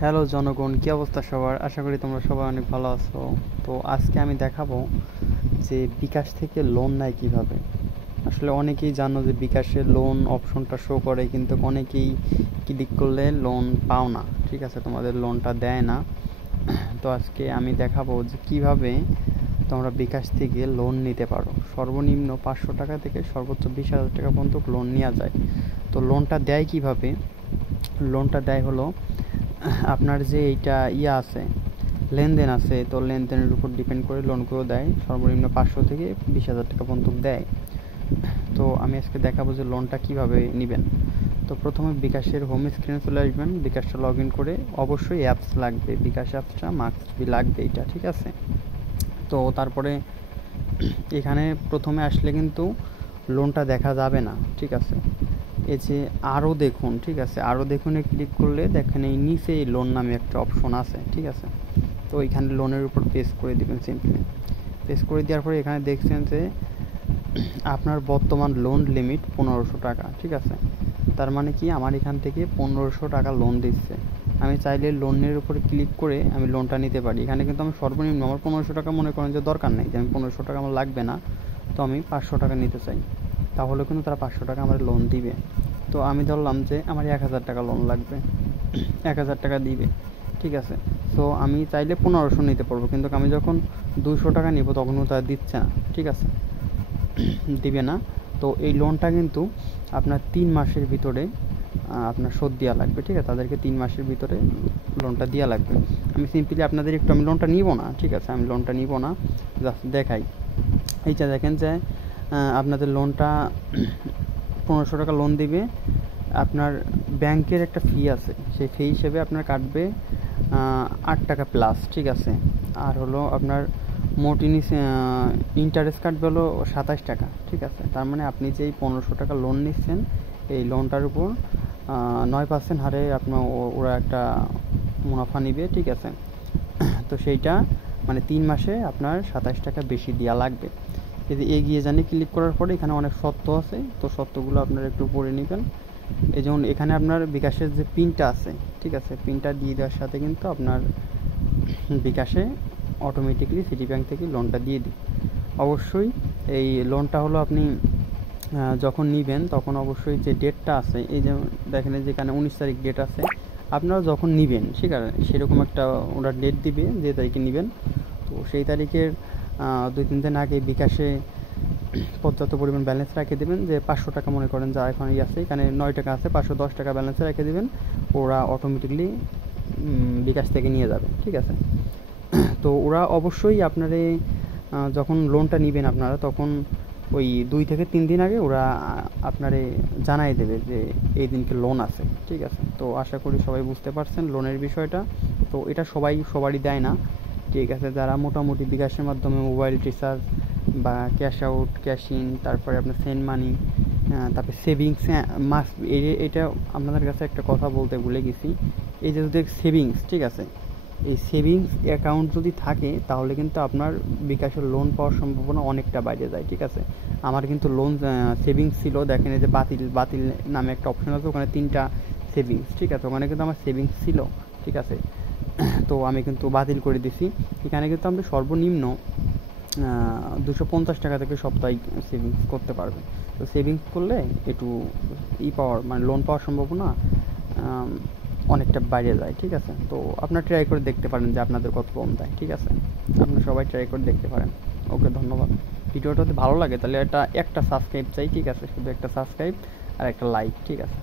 Hello জনগণ, কি অবস্থা সবার? আশা করি তোমরা সবাই অনেক ভালো আছো। তো আজকে আমি দেখাবো যে বিকাশ থেকে লোন নেয় কিভাবে। আসলে অনেকেই জানো যে বিকাশে লোন অপশনটা শো করে, কিন্তু অনেকেই ক্লিক করলে লোন পাও না। ঠিক আছে, তোমাদের লোনটা দেয় না। তো আজকে আমি দেখাবো যে কিভাবে তোমরা বিকাশ থেকে লোন নিতে পারো। সর্বনিম্ন 500 টাকা থেকে সর্বোচ্চ 20,000 টাকা পর্যন্ত লোন নেওয়া যায়। তো লোনটা দেয় কিভাবে? লোনটা দেয় হলো, আপনার যে এইটা আছে, লেনদেন আছে, তো লেনদেনের উপর ডিপেন্ড করে লোনগুলো দেয়। সর্বনিম্ন 500 থেকে 20,000 টাকা পর্যন্ত দেয়। তো আমি আজকে দেখাবো যে লোনটা কিভাবে নেবেন। তো প্রথমে বিকাশের হোম স্ক্রিনে চলে আসবেন। বিকাশটা লগ ইন করে অবশ্যই অ্যাপস লাগবে, বিকাশ অ্যাপসটা মাস্ট বি লাগবে এটা, ঠিক আছে? তো তারপরে এখানে প্রথমে আসলে কিন্তু লোনটা দেখা যাবে না, ঠিক আছে? এই যে আরও দেখুন, ঠিক আছে, আরও দেখুনে ক্লিক করলে দেখেন এই নিচে এই লোন নামে একটা অপশন আছে, ঠিক আছে? তো এখানে লোনের উপর পেস্ট করে দেবেন সিম্পলি। পেস্ট করে দেওয়ার পরে এখানে দেখছেন যে আপনার বর্তমান লোন লিমিট 1500 টাকা, ঠিক আছে? তার মানে কি, আমার এখান থেকে 1500 টাকা লোন দিচ্ছে। আমি চাইলে লোনের উপরে ক্লিক করে আমি লোনটা নিতে পারি। এখানে কিন্তু আমি সর্বনিম্ন আমার 1500 টাকা মনে করেন যে দরকার নেই, যে আমি 1500 টাকা আমার লাগবে না, তো আমি 500 টাকা নিতে চাই, তাহলে কিন্তু তারা 500 টাকা আমার লোন দিবে। তো আমি ধরলাম যে আমার 1000 টাকা লোন লাগবে, 1000 টাকা দিবে, ঠিক আছে? তো আমি চাইলে 1500 নিতে পারবো, কিন্তু আমি যখন 200 টাকা নিব তখনও তারা দিচ্ছে না, ঠিক আছে? দিবে না। তো এই লোনটা কিন্তু আপনার 3 মাসের ভিতরে আপনার শোধ দেওয়া লাগবে, ঠিক আছে? তাদেরকে 3 মাসের ভিতরে লোনটা দেওয়া লাগবে। আমি সিম্পলি আপনাদের একটু, আমি লোনটা নিব না, ঠিক আছে? আমি লোনটা নিব না, জাস্ট দেখাই। এইটা দেখেন যে আপনাদের লোনটা 1500 টাকা লোন দিবে। আপনার ব্যাংকের একটা ফি আছে, সেই ফি হিসেবে আপনার কাটবে 8 টাকা প্লাস, ঠিক আছে? আর হলো আপনার মোট ইন্টারেস্ট কাটবে হলো 27 টাকা, ঠিক আছে? তার মানে আপনি যে এই 1500 টাকা লোন নিচ্ছেন, এই লোনটার উপর 9% হারে আপনার ওরা একটা মুনাফা নিবে, ঠিক আছে? তো সেইটা মানে 3 মাসে আপনার 27 টাকা বেশি দেওয়া লাগবে। যদি এগিয়ে জানি ক্লিক করার পরে এখানে অনেক শর্ত আছে, তো শর্তগুলো আপনারা একটু পড়ে নেবেন। এই যেমন এখানে আপনার বিকাশের যে পিনটা আছে, ঠিক আছে, পিনটা দিয়ে দেওয়ার সাথে কিন্তু আপনার বিকাশে অটোমেটিকলি সিটি ব্যাংক থেকে লোনটা দিয়ে দিই। অবশ্যই এই লোনটা হলো আপনি যখন নেবেন তখন অবশ্যই যে ডেটটা আছে, এই যে দেখেন যেখানে 19 তারিখ ডেট আছে, আপনারা যখন নেবেন ঠিক আছে সেরকম একটা ওরা ডেট দিবে যে তারিখে নেবেন। তো সেই তারিখের 2-3 দিন আগে বিকাশে পর্যাপ্ত পরিমাণ ব্যালেন্স রেখে দেবেন। যে 500 টাকা মনে করেন যা এখন আছে, এখানে 9 টাকা আছে, 510 টাকা ব্যালেন্সে রেখে দেবেন। ওরা অটোমেটিকলি বিকাশ থেকে নিয়ে যাবে, ঠিক আছে? তো ওরা অবশ্যই আপনারে যখন লোনটা নেবেন আপনারা, তখন ওই 2 থেকে 3 দিন আগে ওরা আপনারে জানাই দেবে যে এই দিনকে লোন আছে, ঠিক আছে? তো আশা করি সবাই বুঝতে পারছেন লোনের বিষয়টা। তো এটা সবারই দেয় না, ঠিক আছে? যারা মোটামুটি বিকাশের মাধ্যমে মোবাইল রিচার্জ বা ক্যাশ আউট, ক্যাশ ইন, তারপরে আপনার সেন্ড মানি, তারপরে সেভিংস মাস্ট, এটা আপনাদের কাছে একটা কথা বলতে ভুলে গেছি। এই যে যদি সেভিংস, ঠিক আছে, এই সেভিংস অ্যাকাউন্ট যদি থাকে তাহলে কিন্তু আপনার বিকাশের লোন পাওয়ার সম্ভাবনা অনেকটা বাইরে যায়, ঠিক আছে? আমার কিন্তু লোন সেভিংস ছিল, দেখেন এই যে বাতিল বাতিল নামে একটা অপশন আছে, ওখানে 3টা সেভিংস, ঠিক আছে? ওখানে কিন্তু আমার সেভিংস ছিল, ঠিক আছে? তো আমি কিন্তু বাতিল করে দিছি। এখানে কিন্তু আপনি সর্বনিম্ন 250 টাকা থেকে সাপ্তাহিক সেভিংস করতে পারবেন। তো সেভিংস করলে একটু পাওয়ার মানে লোন পাওয়ার সম্ভাবনা অনেকটা বাইরে যায়, ঠিক আছে? তো আপনারা ট্রাই করে দেখতে পারেন যে আপনাদের কত লোন দেয়, ঠিক আছে? আপনারা সবাই ট্রাই করে দেখতে পারেন। ওকে, ধন্যবাদ। ভিডিওটা যদি ভালো লাগে তাহলে একটা সাবস্ক্রাইব চাই, ঠিক আছে? শুধু একটা সাবস্ক্রাইব আর একটা লাইক, ঠিক আছে?